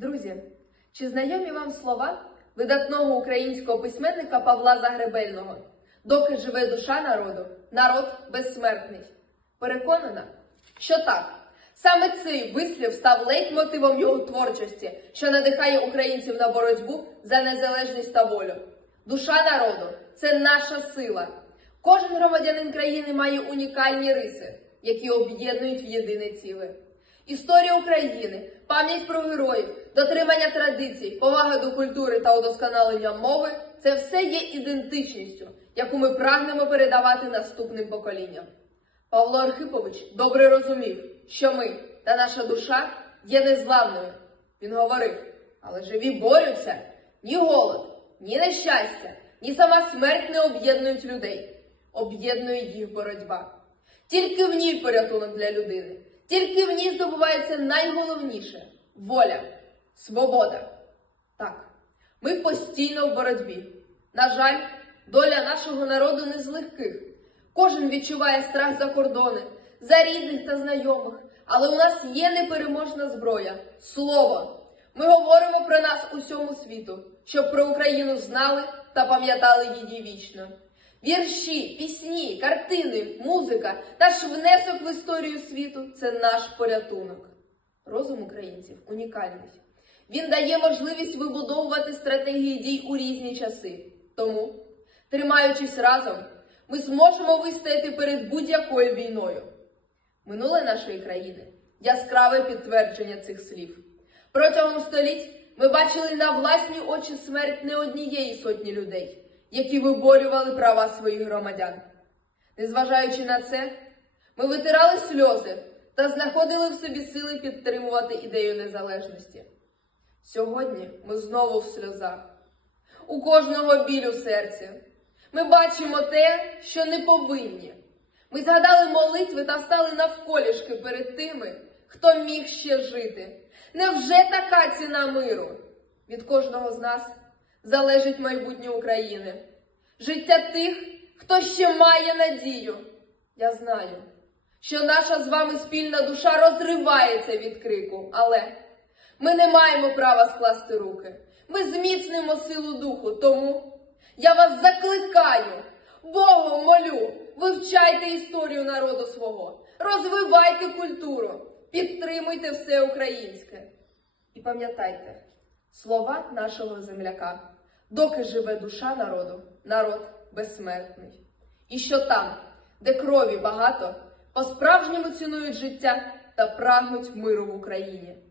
Друзі, чи знайомі вам слова видатного українського письменника Павла Загребельного? Доки живе душа народу, народ безсмертний. Переконана, що так. Саме цей вислів став лейтмотивом його творчості, що надихає українців на боротьбу за незалежність та волю. Душа народу це наша сила. Кожен громадянин країни має унікальні риси, які об'єднують в єдине ціле. Історія України, пам'ять про героїв, дотримання традицій, повага до культури та удосконалення мови це все є ідентичністю, яку ми прагнемо передавати наступним поколінням. Павло Архипович добре розумів, що ми та наша душа є незламною. Він говорив, але живі борються, ні голод, ні нещастя, ні сама смерть не об'єднують людей, об'єднує їх боротьба. Тільки в ній порятунок для людини, тільки в ній здобувається найголовніше воля, свобода. Так, ми постійно в боротьбі. На жаль, доля нашого народу не з легких. Кожен відчуває страх за кордони, за рідних та знайомих, але у нас є непереможна зброя слово. Ми говоримо про нас усьому світу, щоб про Україну знали та пам'ятали її вічно. Вірші, пісні, картини, музика, наш внесок в історію світу це наш порятунок. Розум українців унікальний. Він дає можливість вибудовувати стратегії дій у різні часи. Тому, тримаючись разом, ми зможемо вистояти перед будь-якою війною. Минуле нашої країни яскраве підтвердження цих слів. Протягом століть ми бачили на власні очі смерть не однієї сотні людей, які виборювали права своїх громадян. Незважаючи на це, ми витирали сльози та знаходили в собі сили підтримувати ідею незалежності. Сьогодні ми знову в сльозах. У кожного біль у серці. Ми бачимо те, що не повинні. Ми згадали молитви та встали навколішки перед тими, хто міг ще жити. Невже така ціна миру? Від кожного з нас залежить майбутнє України, життя тих, хто ще має надію. Я знаю, що наша з вами спільна душа розривається від крику, але ми не маємо права скласти руки. Ми зміцнимо силу духу, тому я вас закликаю, Богом молю, вивчайте історію народу свого, розвивайте культуру, підтримуйте все українське. І пам'ятайте слова нашого земляка, доки живе душа народу, народ безсмертний. І що там, де крові багато, по-справжньому цінують життя та прагнуть миру в Україні.